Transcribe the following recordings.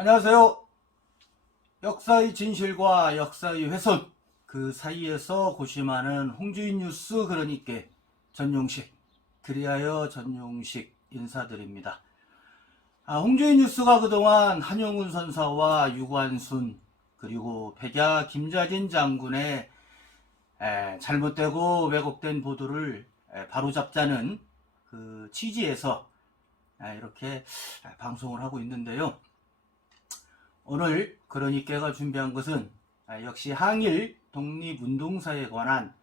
안녕하세요. 역사의 진실과 역사의 훼손 그 사이에서 고심하는 홍주인 뉴스 그러니까 전용식 그리하여 전용식 인사드립니다. 홍주인 뉴스가 그동안 한용운 선사와 유관순 그리고 백야 김자진 장군의 잘못되고 왜곡된 보도를 바로잡자는 그 취지에서 이렇게 방송을 하고 있는데요. 오늘 그러니까가 준비한 것은 역시 항일 독립운동사에 관한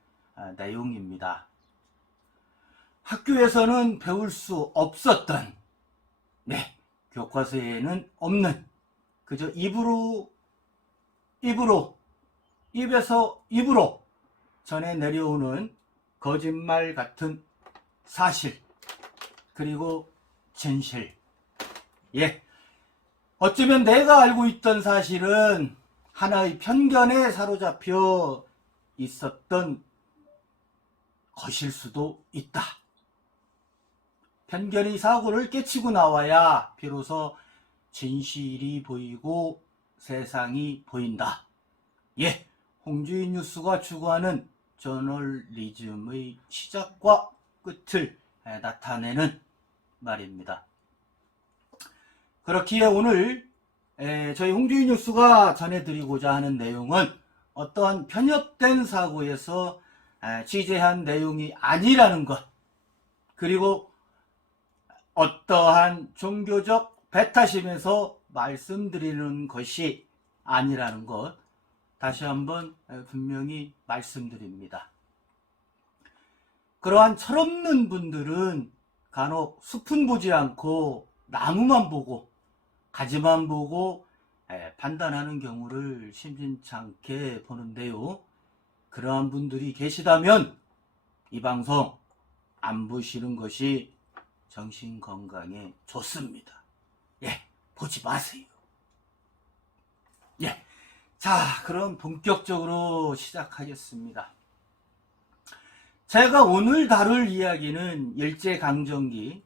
내용입니다. 학교에서는 배울 수 없었던, 교과서에는 없는, 그저 입에서 입으로 전해 내려오는 거짓말 같은 사실, 그리고 진실. 어쩌면 내가 알고 있던 사실은 하나의 편견에 사로잡혀 있었던 것일 수도 있다. 편견의 사고를 깨치고 나와야 비로소 진실이 보이고 세상이 보인다. 홍주인 뉴스가 추구하는 저널리즘의 시작과 끝을 나타내는 말입니다. 그렇기에 오늘 저희 홍주인 뉴스가 전해드리고자 하는 내용은 어떠한 편협된 사고에서 취재한 내용이 아니라는 것, 그리고 어떠한 종교적 배타심에서 말씀드리는 것이 아니라는 것, 다시 한번 분명히 말씀드립니다. 그러한 철없는 분들은 간혹 숲은 보지 않고 나무만 보고 가지만 보고 판단하는 경우를 심심찮게 보는데요. 그러한 분들이 계시다면 이 방송 안 보시는 것이 정신건강에 좋습니다. 보지 마세요. 자, 그럼 본격적으로 시작하겠습니다. 제가 오늘 다룰 이야기는 일제강점기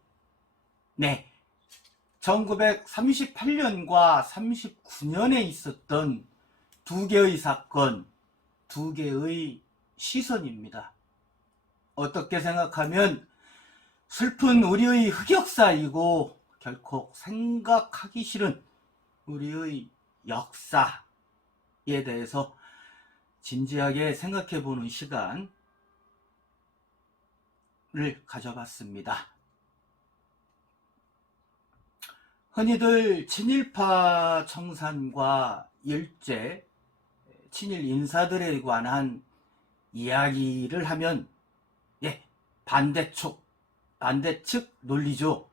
1938년과 39년에 있었던 두 개의 사건, 두 개의 시선입니다. 어떻게 생각하면 슬픈 우리의 흑역사이고 결코 생각하기 싫은 우리의 역사에 대해서 진지하게 생각해보는 시간을 가져봤습니다. 흔히들 친일파 청산과 일제, 친일 인사들에 관한 이야기를 하면 반대측 논리죠.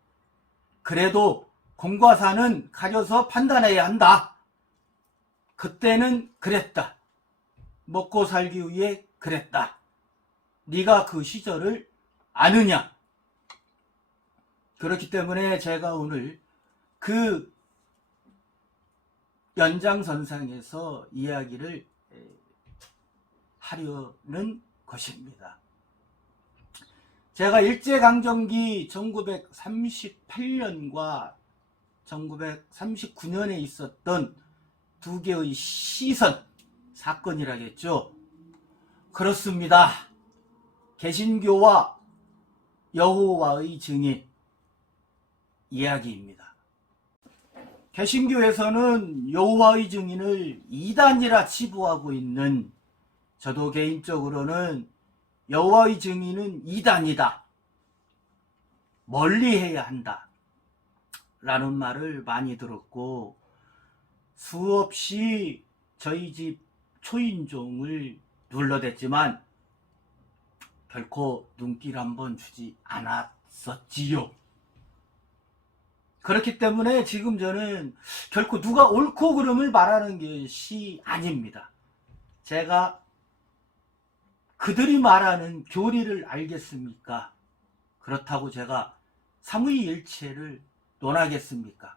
그래도 공과 사는 가려서 판단해야 한다. 그때는 그랬다. 먹고 살기 위해 그랬다. 네가 그 시절을 아느냐? 그렇기 때문에 제가 오늘 그 연장선상에서 이야기를 하려는 것입니다. 제가 일제강점기 1938년과 1939년에 있었던 두 개의 시선, 사건이라겠죠. 그렇습니다. 개신교와 여호와의 증인 이야기입니다. 개신교에서는 여호와의 증인을 이단이라 치부하고 있는, 저도 개인적으로는 여호와의 증인은 이단이다, 멀리해야 한다 라는 말을 많이 들었고 수없이 저희 집 초인종을 눌러댔지만 결코 눈길 한번 주지 않았었지요. 그렇기 때문에 지금 저는 결코 누가 옳고 그름을 말하는 것이 아닙니다. 제가 그들이 말하는 교리를 알겠습니까? 그렇다고 제가 삼위일체를 논하겠습니까?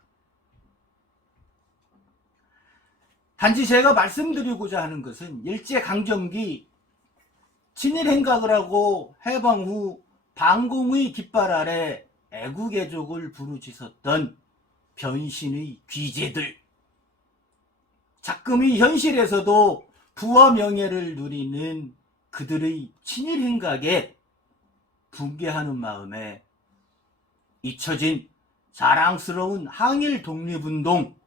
단지 제가 말씀드리고자 하는 것은 일제강점기 친일행각을 하고 해방 후 반공의 깃발 아래 애국애족을 부르짖었던 변신의 귀재들, 작금이 현실에서도 부와 명예를 누리는 그들의 친일 행각에 붕괴하는 마음에 잊혀진 자랑스러운 항일 독립운동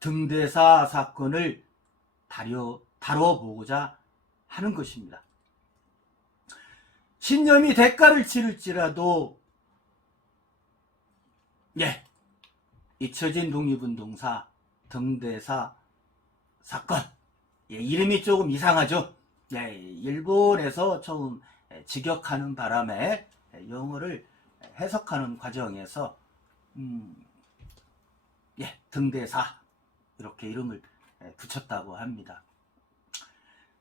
등대사 사건을 다뤄보고자 하는 것입니다. 신념이 대가를 치를지라도 잊혀진 독립운동사 등대사 사건, 이름이 조금 이상하죠. 일본에서 처음 직역하는 바람에 영어를 해석하는 과정에서 등대사 이렇게 이름을 붙였다고 합니다.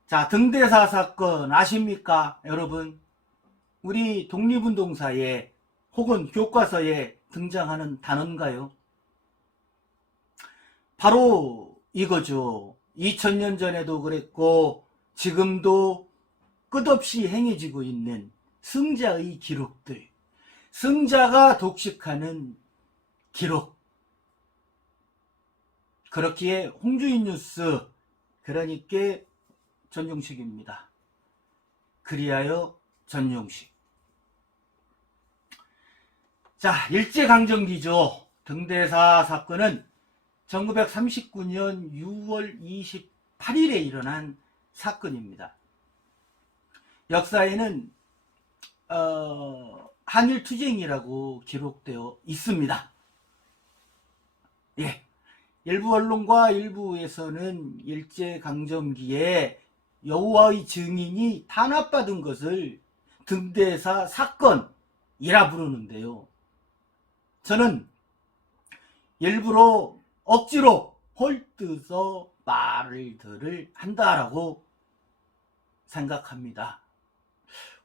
자, 등대사 사건 아십니까, 여러분? 우리 독립운동사에 혹은 교과서에 등장하는 단어인가요? 바로 이거죠. 2000년 전에도 그랬고 지금도 끝없이 행해지고 있는 승자의 기록들, 승자가 독식하는 기록. 그렇기에 홍주인 뉴스, 그러니까 전용식입니다. 그리하여 전용식. 자, 일제강점기죠. 등대사 사건은 1939년 6월 28일에 일어난 사건입니다. 역사에는 한일투쟁이라고 기록되어 있습니다. 일부 언론과 일부에서는 일제강점기에 여호와의 증인이 탄압받은 것을 등대사 사건이라 부르는데요. 저는 일부러 억지로 헐뜯어 말을 한다라고 생각합니다.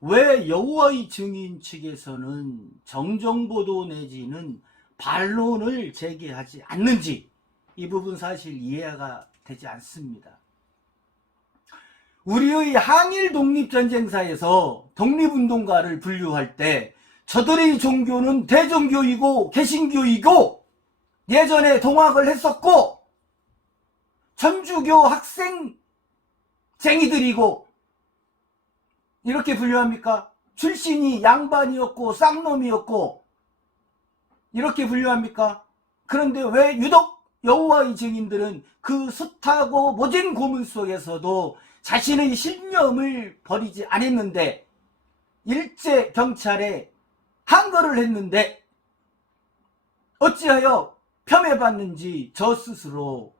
왜 여호와의 증인 측에서는 정정보도 내지는 반론을 제기하지 않는지 이 부분 사실 이해가 되지 않습니다. 우리의 항일 독립전쟁사에서 독립운동가를 분류할 때 저들의 종교는 대종교이고 개신교이고 예전에 동학을 했었고 천주교 학생쟁이들이고 이렇게 분류합니까? 출신이 양반이었고 쌍놈이었고 이렇게 분류합니까? 그런데 왜 유독 여호와의 증인들은 그 숱하고 모진 고문 속에서도 자신의 신념을 버리지 않았는데 일제 경찰에 항거를 했는데 어찌하여 폄훼받는지 저 스스로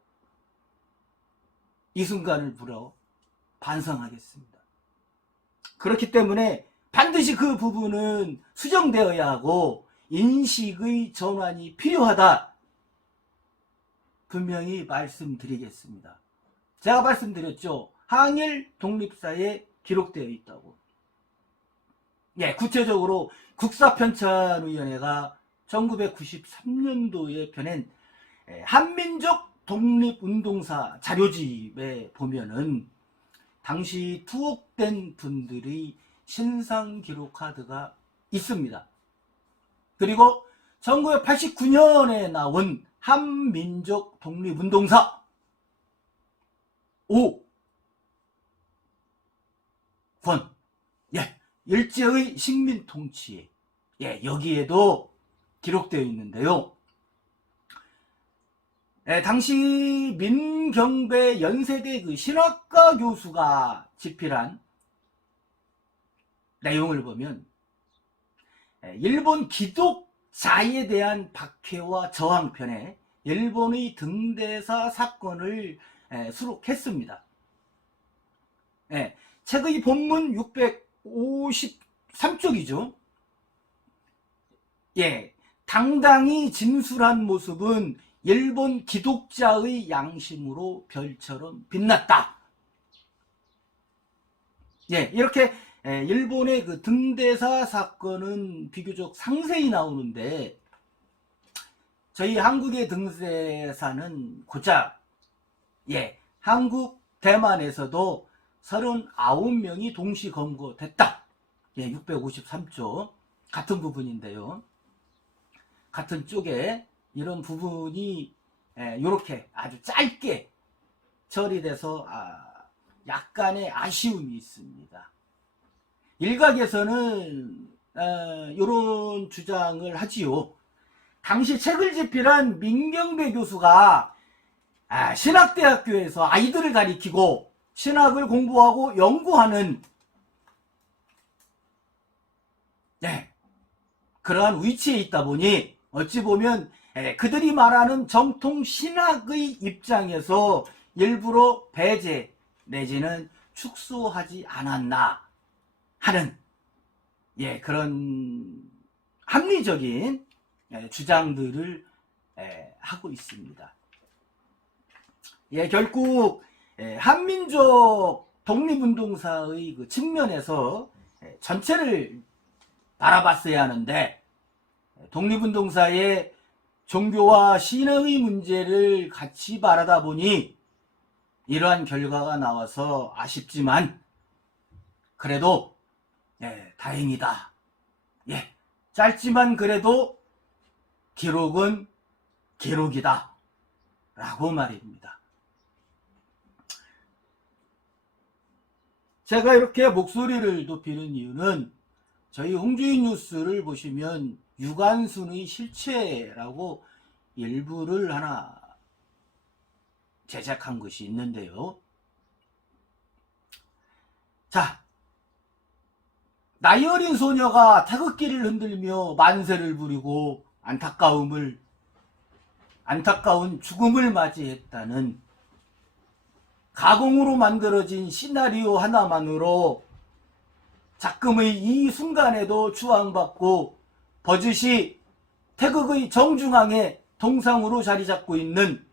이 순간을 불어 반성하겠습니다. 그렇기 때문에 반드시 그 부분은 수정되어야 하고 인식의 전환이 필요하다. 분명히 말씀드리겠습니다. 제가 말씀드렸죠. 항일 독립사에 기록되어 있다고. 구체적으로 국사편찬위원회가 1993년도에 펴낸 한민족 독립운동사 자료집에 보면은 당시 투옥된 분들의 신상기록 카드가 있습니다. 그리고 1989년에 나온 한민족 독립운동사 5권, 일제의 식민통치, 여기에도 기록되어 있는데요. 당시 민경배 연세대 그 신학과 교수가 집필한 내용을 보면 일본 기독자에 대한 박해와 저항편에 일본의 등대사 사건을 수록했습니다. 책의 본문 653쪽이죠. 당당히 진술한 모습은 일본 기독자의 양심으로 별처럼 빛났다. 이렇게 일본의 그 등대사 사건은 비교적 상세히 나오는데 저희 한국의 등대사는 고작 한국 대만에서도 39명이 동시 검거됐다. 653조 같은 부분인데요. 같은 쪽에 이런 부분이 이렇게 아주 짧게 처리돼서 약간의 아쉬움이 있습니다. 일각에서는 이런 주장을 하지요. 당시 책을 집필한 민경배 교수가 신학대학교에서 아이들을 가리키고 신학을 공부하고 연구하는 그러한 위치에 있다 보니 어찌 보면 그들이 말하는 정통 신학의 입장에서 일부러 배제 내지는 축소하지 않았나 하는 그런 합리적인 주장들을 하고 있습니다. 결국 한민족 독립운동사의 그 측면에서 전체를 바라봤어야 하는데 독립운동사의 종교와 신앙의 문제를 같이 바라다 보니 이러한 결과가 나와서 아쉽지만 그래도 다행이다. 짧지만 그래도 기록은 기록이다 라고 말입니다. 제가 이렇게 목소리를 높이는 이유는 저희 홍주인 뉴스를 보시면 유관순의 실체라고 일부를 하나 제작한 것이 있는데요. 자, 나이 어린 소녀가 태극기를 흔들며 만세를 부리고 안타까운 죽음을 맞이했다는 가공으로 만들어진 시나리오 하나만으로 작금의 이 순간에도 추앙받고 버젓이 태극의 정중앙에 동상으로 자리잡고 있는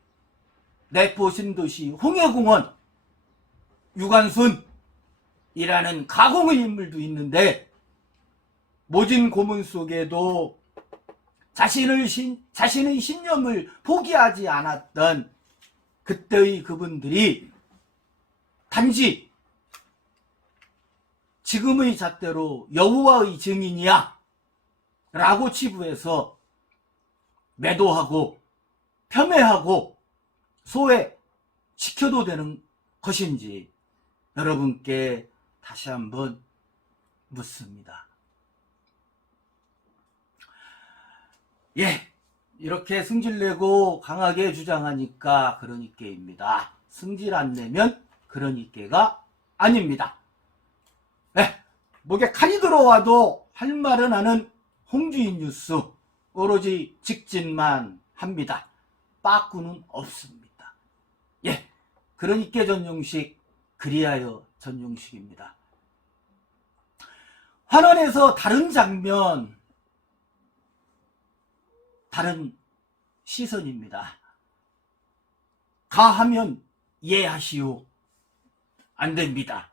내포 신도시 홍해공원 유관순이라는 가공의 인물도 있는데 모진 고문 속에도 자신의 신념을 포기하지 않았던 그때의 그분들이 단지 지금의 잣대로 여호와의 증인이야 라고 치부해서 매도하고 폄훼하고 소외시켜도 되는 것인지 여러분께 다시 한번 묻습니다. 이렇게 승질내고 강하게 주장하니까 그러니께입니다. 승질 안 내면 그러니께가 아닙니다. 목에 칼이 들어와도 할 말은 하는 홍주인 뉴스, 오로지 직진만 합니다. 빠꾸는 없습니다. 그러니께 전용식, 그리하여 전용식입니다. 환원에서 다른 장면, 다른 시선입니다. 가하면 예하시오. 안 됩니다.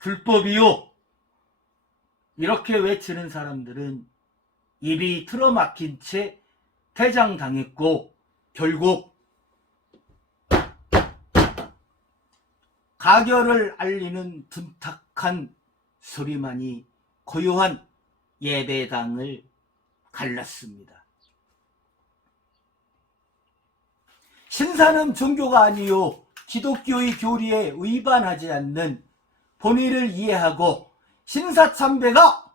불법이요. 이렇게 외치는 사람들은 입이 틀어막힌 채 퇴장당했고 결국 가결을 알리는 둔탁한 소리만이 고요한 예배당을 갈랐습니다. 신사는 종교가 아니요 기독교의 교리에 위반하지 않는 본의를 이해하고 신사참배가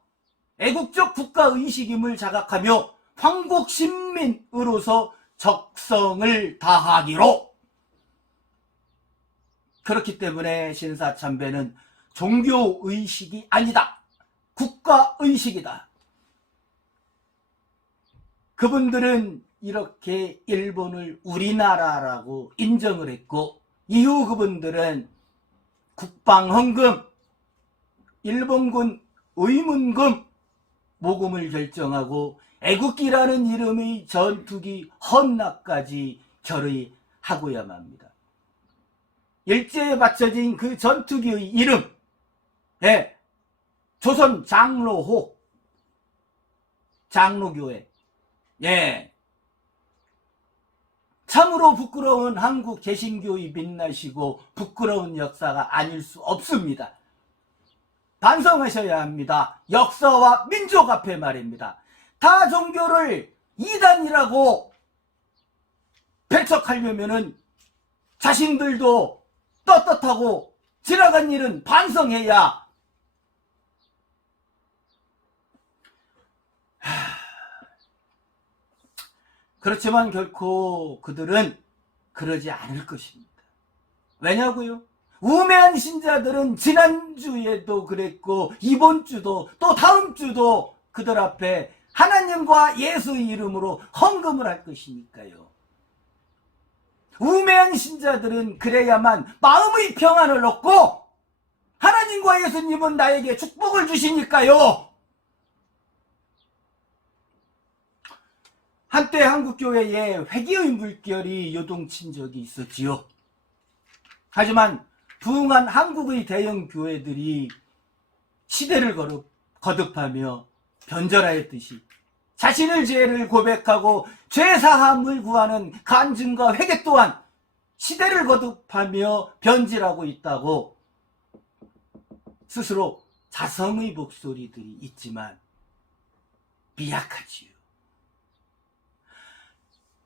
애국적 국가의식임을 자각하며 황국신민으로서 적성을 다하기로. 그렇기 때문에 신사참배는 종교의식이 아니다. 국가의식이다. 그분들은 이렇게 일본을 우리나라라고 인정을 했고 이후 그분들은 국방헌금, 일본군 의문금 모금을 결정하고 애국기라는 이름의 전투기 헌납까지 결의하고야만 합니다. 일제에 바쳐진 그 전투기의 이름, 조선 장로호, 장로교회, 참으로 부끄러운 한국 개신교의 빛나시고 부끄러운 역사가 아닐 수 없습니다. 반성하셔야 합니다. 역사와 민족 앞에 말입니다. 타 종교를 이단이라고 배척하려면은 자신들도 떳떳하고 지나간 일은 반성해야 그렇지만 결코 그들은 그러지 않을 것입니다. 왜냐고요? 우매한 신자들은 지난주에도 그랬고 이번 주도 또 다음 주도 그들 앞에 하나님과 예수의 이름으로 헌금을 할 것이니까요. 우매한 신자들은 그래야만 마음의 평안을 얻고 하나님과 예수님은 나에게 축복을 주시니까요. 한때 한국교회에 회개의 물결이 요동친 적이 있었지요. 하지만 부흥한 한국의 대형 교회들이 시대를 거듭하며 변절하였듯이 자신의 죄를 고백하고 죄사함을 구하는 간증과 회개 또한 시대를 거듭하며 변질하고 있다고 스스로 자성의 목소리들이 있지만 미약하지요.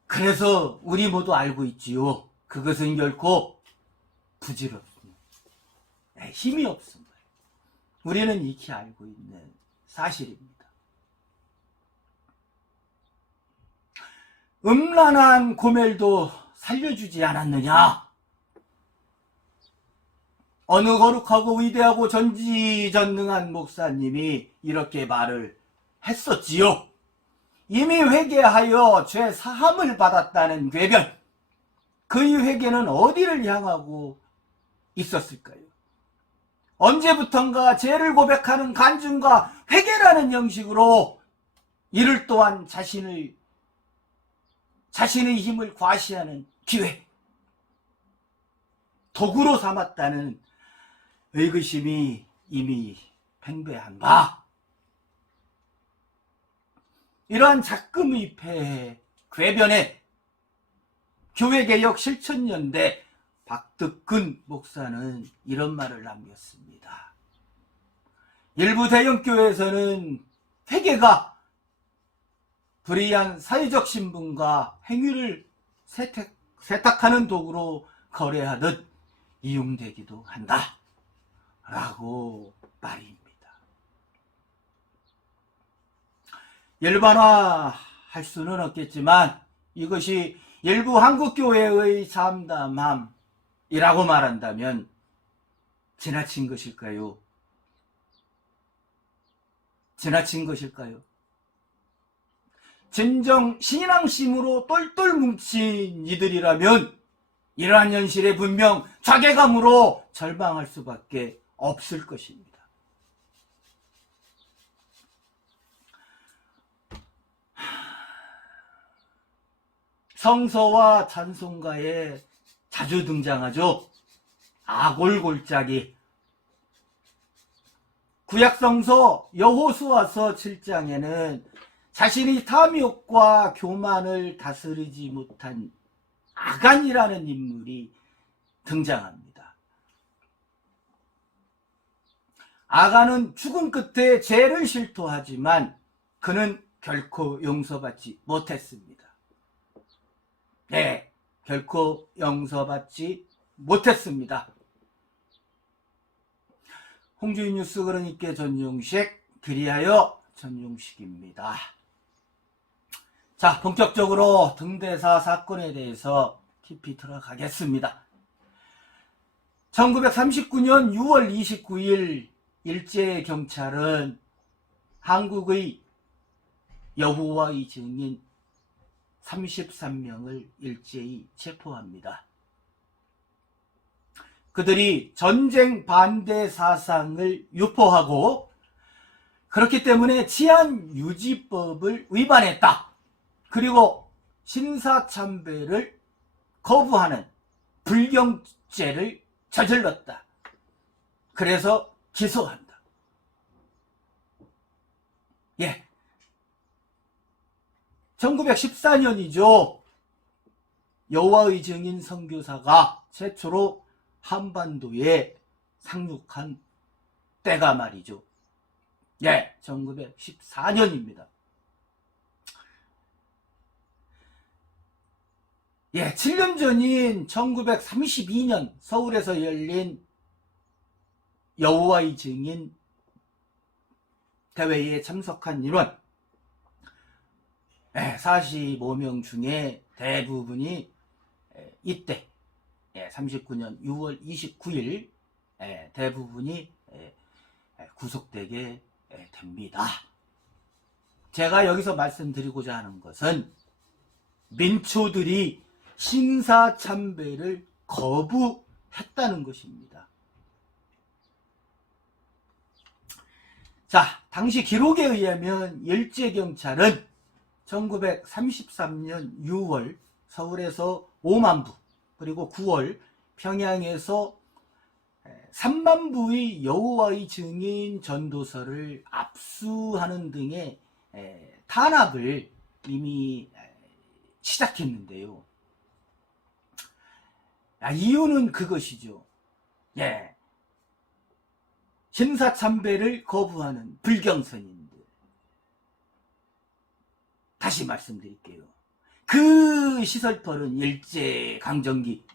그래서 우리 모두 알고 있지요. 그것은 결코 부질없습니다. 힘이 없습니다. 우리는 익히 알고 있는 사실입니다. 음란한 고멜도 살려주지 않았느냐? 어느 거룩하고 위대하고 전지전능한 목사님이 이렇게 말을 했었지요. 이미 회개하여 죄 사함을 받았다는 궤변, 그의 회개는 어디를 향하고 있었을까요? 언제부턴가 죄를 고백하는 간증과 회개라는 형식으로 이를 또한 자신의 힘을 과시하는 기회, 도구로 삼았다는 의구심이 이미 팽배한 바, 이러한 작금의 폐해, 궤변에 교회개혁 실천연대 박덕근 목사는 이런 말을 남겼습니다. 일부 대형교회에서는 회개가 불의한 사회적 신분과 행위를 세탁하는 도구로 거래하듯 이용되기도 한다 라고 말입니다. 일반화할 수는 없겠지만 이것이 일부 한국교회의 참담함이라고 말한다면 지나친 것일까요? 지나친 것일까요? 진정 신앙심으로 똘똘 뭉친 이들이라면 이러한 현실에 분명 자괴감으로 절망할 수밖에 없을 것입니다. 성서와 찬송가에 자주 등장하죠. 아골골짜기. 구약성서 여호수아서 7장에는 자신이 탐욕과 교만을 다스리지 못한 아간이라는 인물이 등장합니다. 아간은 죽음 끝에 죄를 실토하지만 그는 결코 용서받지 못했습니다. 네, 결코 용서받지 못했습니다. 홍주인 뉴스 그러니까 전용식, 그리하여 전용식입니다. 자, 본격적으로 등대사 사건에 대해서 깊이 들어가겠습니다. 1939년 6월 29일 일제경찰은 한국의 여호와의 증인 33명을 일제히 체포합니다. 그들이 전쟁 반대 사상을 유포하고 그렇기 때문에 치안유지법을 위반했다. 그리고 신사참배를 거부하는 불경죄를 저질렀다. 그래서 기소한다. 예. 1914년이죠. 여호와의 증인 선교사가 최초로 한반도에 상륙한 때가 말이죠. 예, 1914년입니다. 7년 전인 1932년 서울에서 열린 여호와의 증인 대회에 참석한 인원 45명 중에 대부분이 이때 39년 6월 29일 대부분이 구속되게 됩니다. 제가 여기서 말씀드리고자 하는 것은 민초들이 신사참배를 거부했다는 것입니다. 자, 당시 기록에 의하면 일제경찰은 1933년 6월 서울에서 5만 부, 그리고 9월 평양에서 3만 부의 여호와의 증인 전도서를 압수하는 등의 탄압을 이미 시작했는데요. 이유는 그것이죠. 신사참배를 거부하는 불경선인들. 다시 말씀드릴게요. 그 시설털은 일제강점기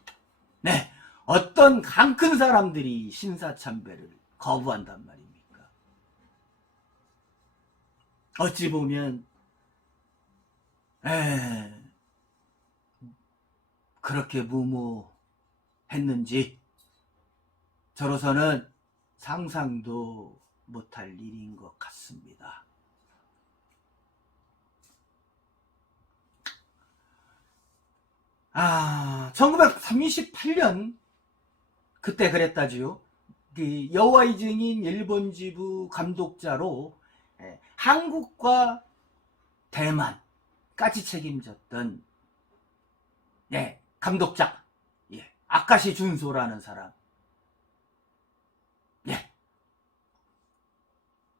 어떤 강큰 사람들이 신사참배를 거부한단 말입니까? 어찌 보면 그렇게 무모했는지 저로서는 상상도 못할 일인 것 같습니다. 아, 1938년 그때 그랬다지요. 그 여호와의 증인 일본 지부 감독자로 한국과 대만까지 책임졌던 감독자 아카시 준소라는 사람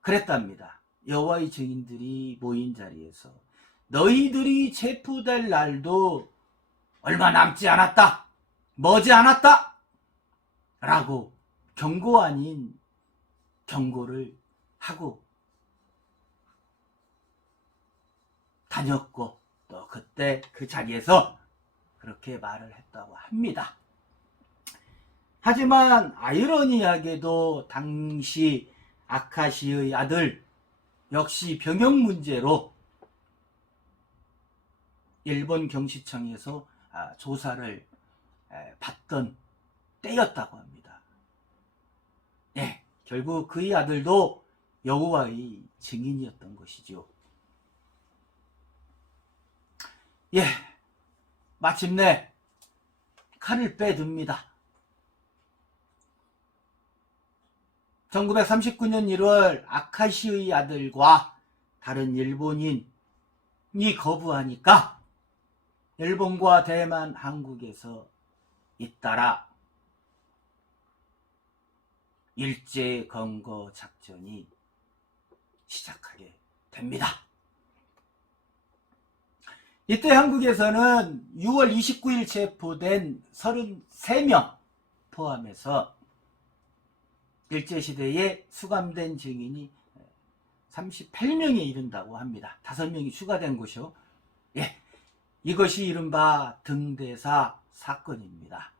그랬답니다. 여호와의 증인들이 모인 자리에서 너희들이 체포될 날도 얼마 남지 않았다, 머지 않았다 라고 경고 아닌 경고를 하고 다녔고, 또 그때 그 자리에서 그렇게 말을 했다고 합니다. 하지만 아이러니하게도 당시 아카시의 아들 역시 병역 문제로 일본 경시청에서 조사를 받던 때였다고 합니다. 결국 그의 아들도 여호와의 증인이었던 것이죠. 마침내 칼을 빼듭니다. 1939년 1월 아카시의 아들과 다른 일본인이 거부하니까 일본과 대만, 한국에서 잇따라 일제검거 작전이 시작하게 됩니다. 이때 한국에서는 6월 29일 체포된 33명 포함해서 일제시대에 수감된 증인이 38명에 이른다고 합니다. 5명이 추가된 것이요. 이것이 이른바 등대사 사건입니다.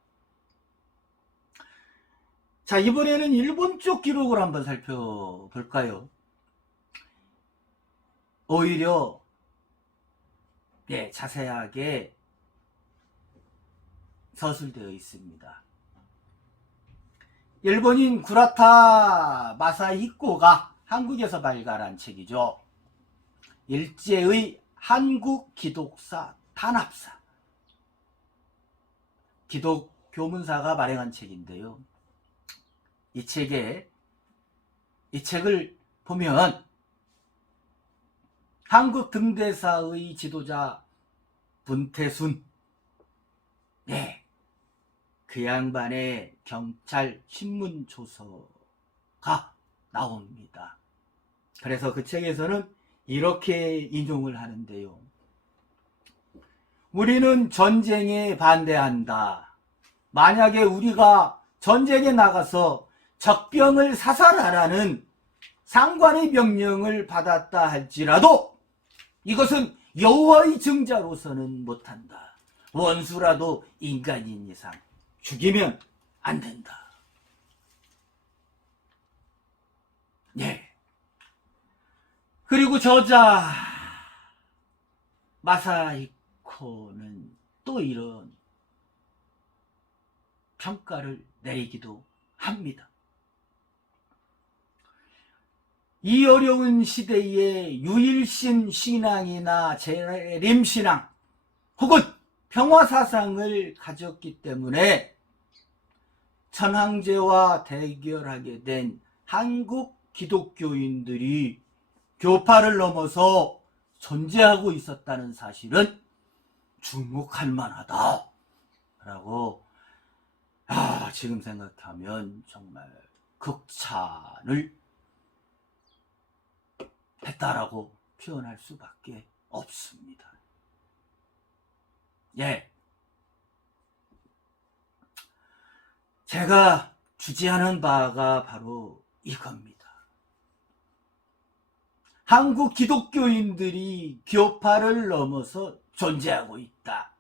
자, 이번에는 일본 쪽 기록을 한번 살펴볼까요? 오히려 자세하게 서술되어 있습니다. 일본인 구라타 마사히코가 한국에서 발간한 책이죠. 일제의 한국 기독사 탄압사. 기독 교문사가 발행한 책인데요. 이 책을 보면 한국 등대사의 지도자 분태순, 그 양반의 경찰 신문 조서가 나옵니다. 그래서 그 책에서는 이렇게 인용을 하는데요. 우리는 전쟁에 반대한다. 만약에 우리가 전쟁에 나가서 적병을 사살하라는 상관의 명령을 받았다 할지라도 이것은 여호와의 증자로서는 못한다. 원수라도 인간인 이상 죽이면 안 된다. 예. 그리고 저자 마사히코는 또 이런 평가를 내리기도 합니다. 이 어려운 시대에 유일신 신앙이나 재림신앙 혹은 평화사상을 가졌기 때문에 천황제와 대결하게 된 한국 기독교인들이 교파를 넘어서 존재하고 있었다는 사실은 주목할 만하다 라고 지금 생각하면 정말 극찬을 했다라고 표현할 수밖에 없습니다. 예. 제가 주지하는 바가 바로 이겁니다. 한국 기독교인들이 교파를 넘어서 존재하고 있다.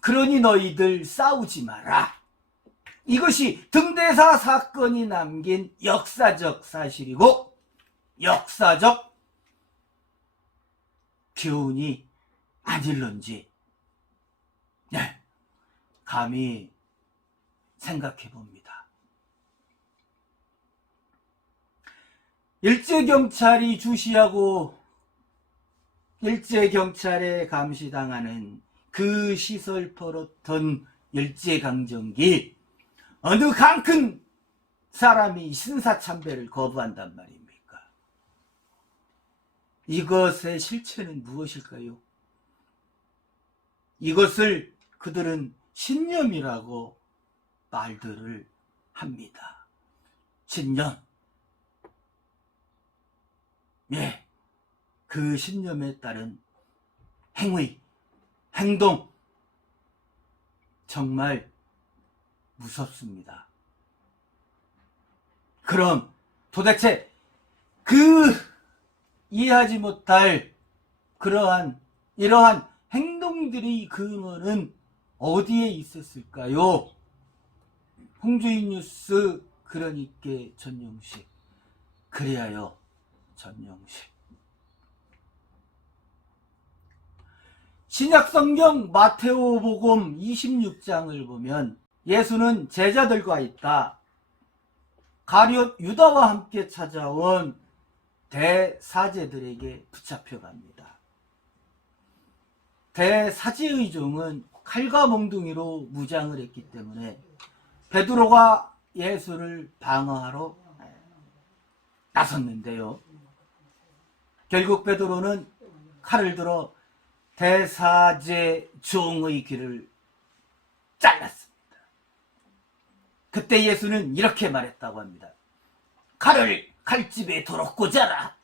그러니 너희들 싸우지 마라. 이것이 등대사 사건이 남긴 역사적 사실이고 역사적 교훈이 아닐런지 네, 감히 생각해 봅니다. 일제경찰이 주시하고 일제경찰에 감시당하는 그 시설 털었던 일제강점기 어느 강큰 사람이 신사참배를 거부한단 말입니까? 이것의 실체는 무엇일까요? 이것을 그들은 신념이라고 말들을 합니다. 신념. 예, 그 신념에 따른 행위, 행동 정말 무섭습니다. 그럼 도대체 그 이해하지 못할 이러한 행동들의 근원은 어디에 있었을까요? 홍주인 뉴스 그러니까 전용식 그래야요 전용식. 신약성경 마테오복음 26장을 보면 예수는 제자들과 있다. 가룟 유다와 함께 찾아온 대사제들에게 붙잡혀갑니다. 대사제의 종은 칼과 몽둥이로 무장을 했기 때문에 베드로가 예수를 방어하러 나섰는데요. 결국 베드로는 칼을 들어 대사제 종의 귀를 잘랐습니다. 그때 예수는 이렇게 말했다고 합니다. 칼을 칼집에 도로 꽂아라.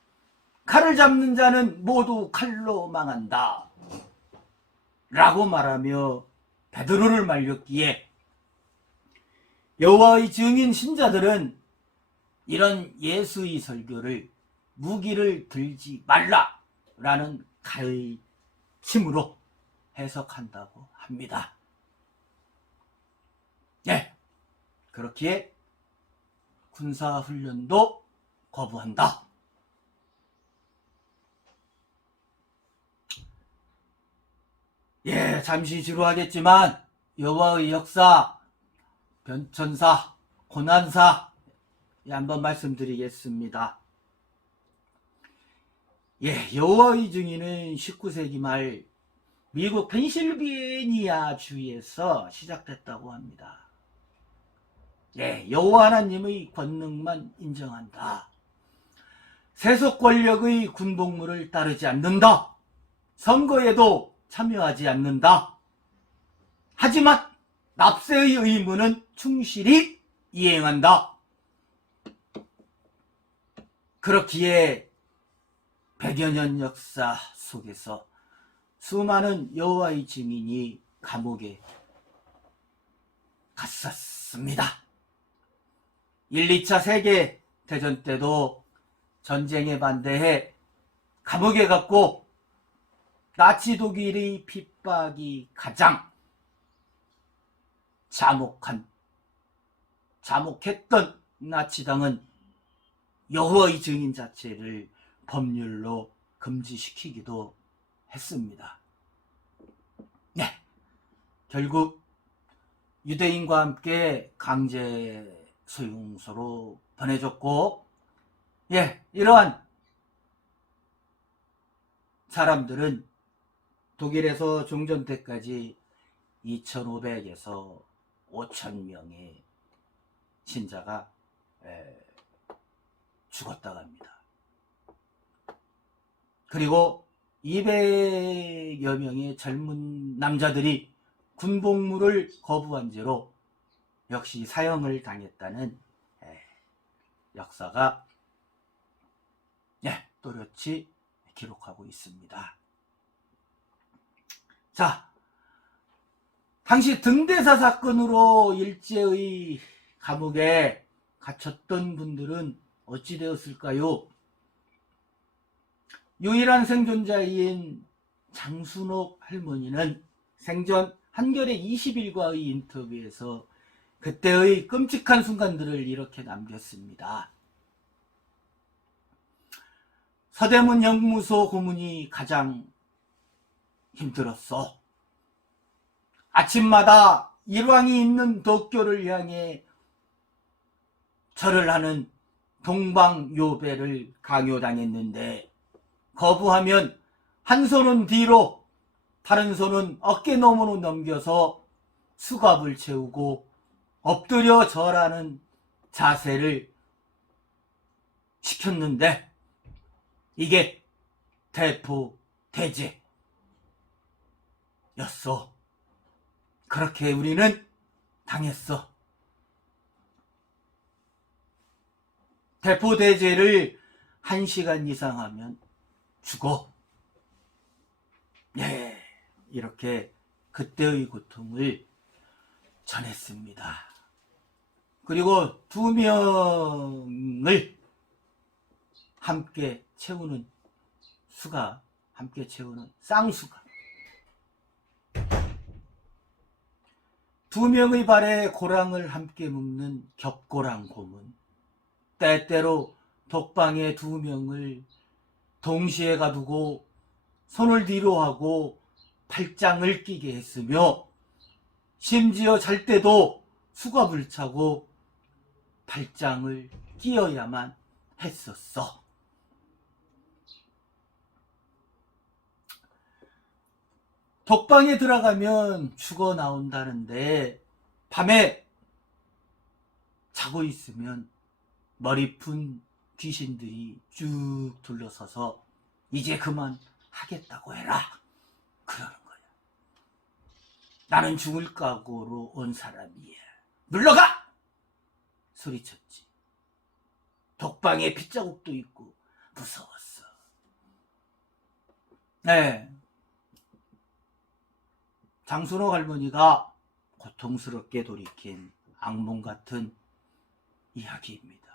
칼을 잡는 자는 모두 칼로 망한다. 라고 말하며 베드로를 말렸기에 여호와의 증인 신자들은 이런 예수의 설교를 무기를 들지 말라라는 가르침으로 해석한다고 합니다. 예, 그렇기에 군사훈련도 거부한다. 예, 잠시 지루하겠지만 여호와의 역사, 변천사, 고난사 한번 말씀드리겠습니다. 예, 여호와의 증인은 19세기 말 미국 펜실베니아 주에서 시작됐다고 합니다. 예, 여호와 하나님의 권능만 인정한다. 세속 권력의 군복무를 따르지 않는다. 선거에도 참여하지 않는다. 하지만 납세의 의무는 충실히 이행한다. 그렇기에 100여 년 역사 속에서 수많은 여호와의 증인이 감옥에 갔었습니다. 1, 2차 세계대전 때도 전쟁에 반대해 감옥에 갔고 나치 독일의 핍박이 가장 자목했던 나치당은 여호와의 증인 자체를 법률로 금지시키기도 했습니다. 네, 결국 유대인과 함께 강제 소용소로 보내줬고, 이러한 사람들은 독일에서 종전 때까지 2,500에서 5,000명의 신자가 죽었다고 합니다. 그리고 200여 명의 젊은 남자들이 군복무를 거부한 죄로 역시 사형을 당했다는 역사가 또렷이 기록하고 있습니다. 자, 당시 등대사 사건으로 일제의 감옥에 갇혔던 분들은 어찌 되었을까요? 유일한 생존자인 장순옥 할머니는 생전 한겨레 20일과의 인터뷰에서 그때의 끔찍한 순간들을 이렇게 남겼습니다. 서대문 영무소 고문이 가장 힘들었어. 아침마다 일왕이 있는 도쿄를 향해 절을 하는 동방요배를 강요당했는데 거부하면 한 손은 뒤로 다른 손은 어깨 너머로 넘겨서 수갑을 채우고 엎드려 절하는 자세를 시켰는데 이게 대포대제였어. 그렇게 우리는 당했어. 대포대제를 1시간 이상 하면 죽어. 이렇게 그때의 고통을 전했습니다. 그리고 2명을 함께 채우는 수가, 함께 채우는 쌍수가, 2명의 발에 고랑을 함께 묶는 겹고랑 고문, 때때로 독방에 2명을 동시에 가두고 손을 뒤로 하고 팔짱을 끼게 했으며 심지어 잘 때도 수갑을 차고 팔짱을 끼어야만 했었어. 독방에 들어가면 죽어 나온다는데 밤에 자고 있으면 머리 푼 귀신들이 쭉 둘러서서 이제 그만 하겠다고 해라 그러는 거야. 나는 죽을 각오로 온 사람이야. 물러가! 소리쳤지. 독방에 핏자국도 있고 무서웠어. 장순옥 할머니가 고통스럽게 돌이킨 악몽 같은 이야기입니다.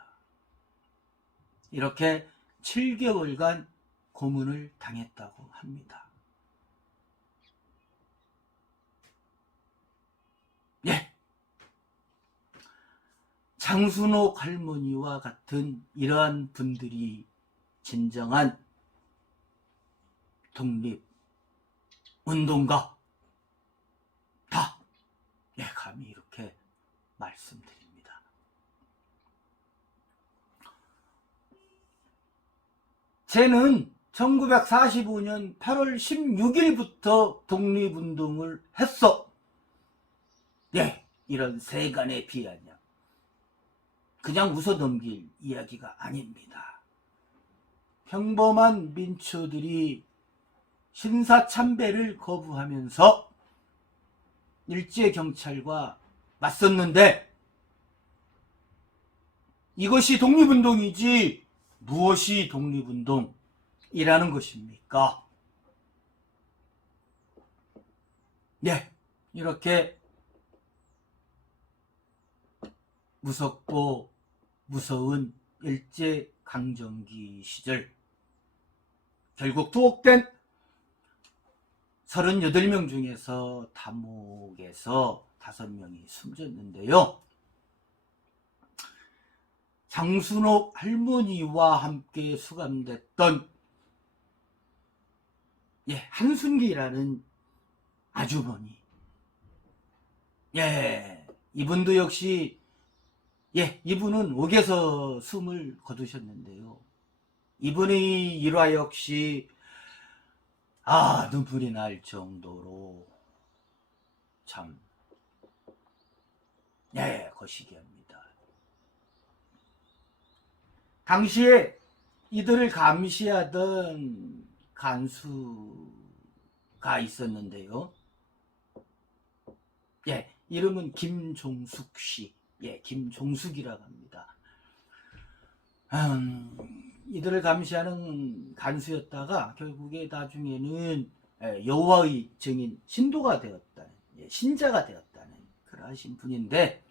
이렇게 7개월간 고문을 당했다고 합니다. 장순옥 할머니와 같은 이러한 분들이 진정한 독립운동가 다, 감히 이렇게 말씀드립니다. 쟤는 1945년 8월 16일부터 독립운동을 했어. 이런 세간의 비아냥 그냥 웃어넘길 이야기가 아닙니다. 평범한 민초들이 신사참배를 거부하면서 일제경찰과 맞섰는데 이것이 독립운동이지 무엇이 독립운동이라는 것입니까? 이렇게 무섭고 무서운 일제강점기 시절 결국 투옥된 38명 중에서 5명이 숨졌는데요. 장순옥 할머니와 함께 수감됐던 한순기라는 아주머니. 이분도 역시 이분은 옥에서 숨을 거두셨는데요. 이분의 일화 역시 눈물이 날 정도로 참 거시기합니다. 당시에 이들을 감시하던 간수가 있었는데요. 이름은 김종숙 씨. 김종숙이라고 합니다. 이들을 감시하는 간수였다가 결국에 나중에는 여호와의 증인 신도가 되었다는, 신자가 되었다는 그러하신 분인데,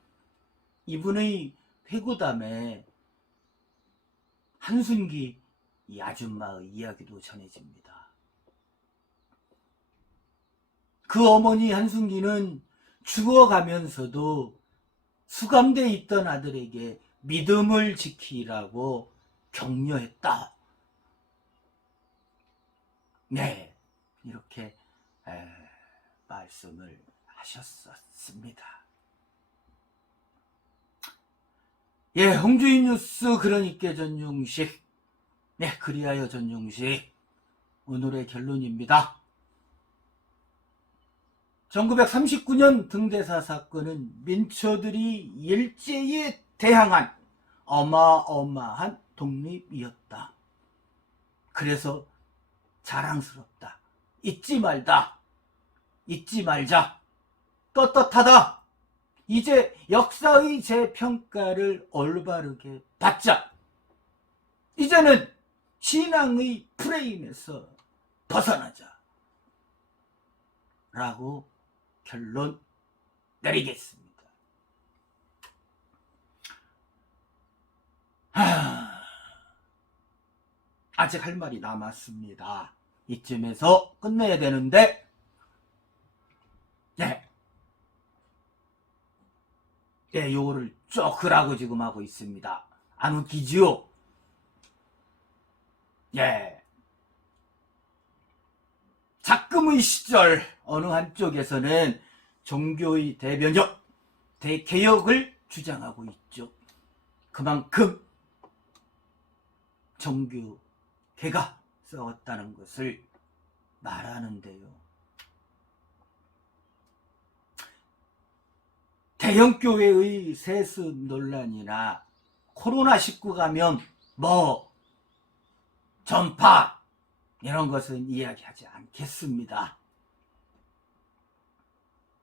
이분의 회고담에 한순기 이 아줌마의 이야기도 전해집니다. 그 어머니 한순기는 죽어가면서도 수감돼 있던 아들에게 믿음을 지키라고 격려했다. 이렇게 말씀을 하셨었습니다. 홍주인 뉴스 그러니까 전용식, 그리하여 전용식, 오늘의 결론입니다. 1939년 등대사 사건은 민초들이 일제에 대항한 어마어마한 독립이었다. 그래서 자랑스럽다. 잊지 말다. 잊지 말자. 떳떳하다. 이제 역사의 재평가를 올바르게 받자. 이제는 신앙의 프레임에서 벗어나자. 라고 결론 내리겠습니다. 아직 할 말이 남았습니다. 이쯤에서 끝내야 되는데, 요거를 쪼크라고 지금 하고 있습니다. 안 웃기지요? 작금의 시절 어느 한쪽에서는 종교의 대변혁, 대개혁을 주장하고 있죠. 그만큼 종교개가 싸웠다는 것을 말하는데요. 대형교회의 세습 논란이나 코로나19 감염, 전파, 이런 것은 이야기하지 않겠습니다.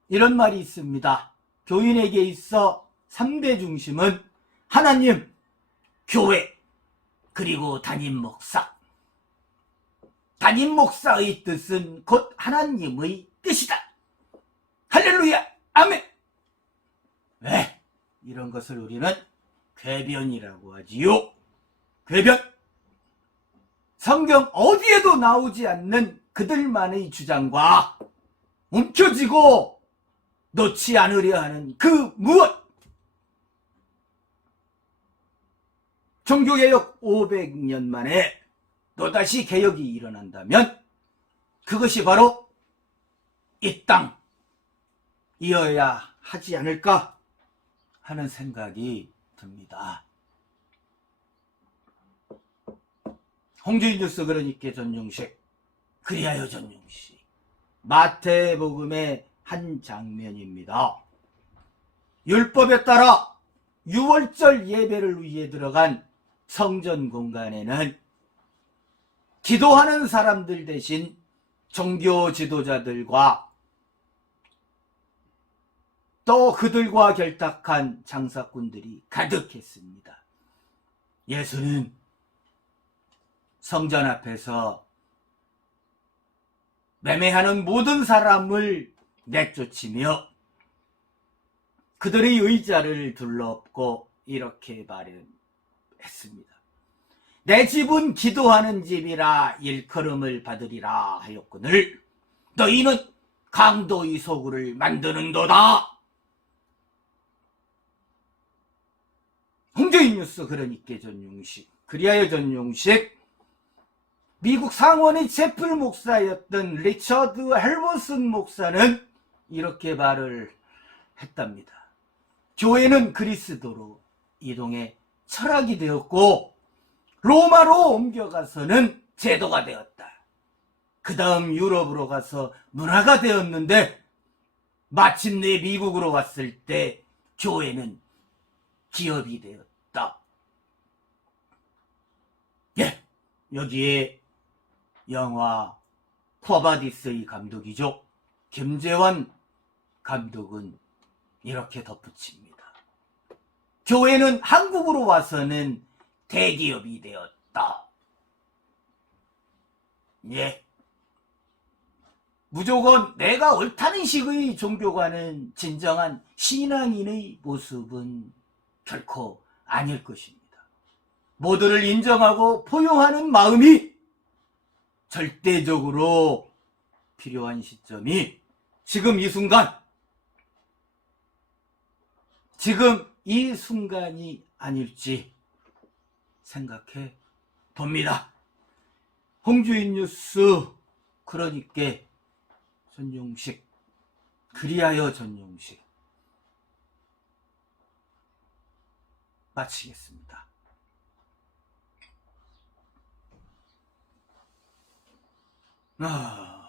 이런 말이 있습니다. 교인에게 있어 3대 중심은 하나님, 교회, 그리고 담임 목사. 담임 목사의 뜻은 곧 하나님의 뜻이다. 할렐루야, 아멘. 이런 것을 우리는 궤변이라고 하지요. 궤변. 성경 어디에도 나오지 않는 그들만의 주장과 움켜쥐고 놓지 않으려 하는 그 무엇. 종교개혁 500년 만에 또다시 개혁이 일어난다면 그것이 바로 이 땅이어야 하지 않을까 하는 생각이 듭니다. 홍주인 뉴스 그러니까 전용식, 그리하여 전용식, 마태복음의 한 장면입니다. 율법에 따라 6월절 예배를 위해 들어간 성전 공간에는 기도하는 사람들 대신 종교 지도자들과 또 그들과 결탁한 장사꾼들이 가득했습니다. 예수는 성전 앞에서 매매하는 모든 사람을 내쫓으며 그들의 의자를 둘러엎고 이렇게 말했습니다. 내 집은 기도하는 집이라 일컬음을 받으리라 하였거늘 너희는 강도의 소굴을 만드는도다. 뉴스 그러니까 전용식, 그리하여 전용식. 미국 상원의 제플 목사였던 리처드 헬버슨 목사는 이렇게 말을 했답니다. 교회는 그리스도로 이동해 철학이 되었고 로마로 옮겨가서는 제도가 되었다. 그 다음 유럽으로 가서 문화가 되었는데 마침내 미국으로 왔을 때 교회는 기업이 되었다. 예, 여기에 영화 쿠아바디스의 감독이죠. 김재환 감독은 이렇게 덧붙입니다. 교회는 한국으로 와서는 대기업이 되었다. 예. 무조건 내가 옳다는 식의 종교가는 진정한 신앙인의 모습은 결코 아닐 것입니다. 모두를 인정하고 포용하는 마음이 절대적으로 필요한 시점이 지금 이 순간, 지금 이 순간이 아닐지 생각해 봅니다. 홍주인 뉴스 그러니까 전용식, 그리하여 전용식 마치겠습니다. 아...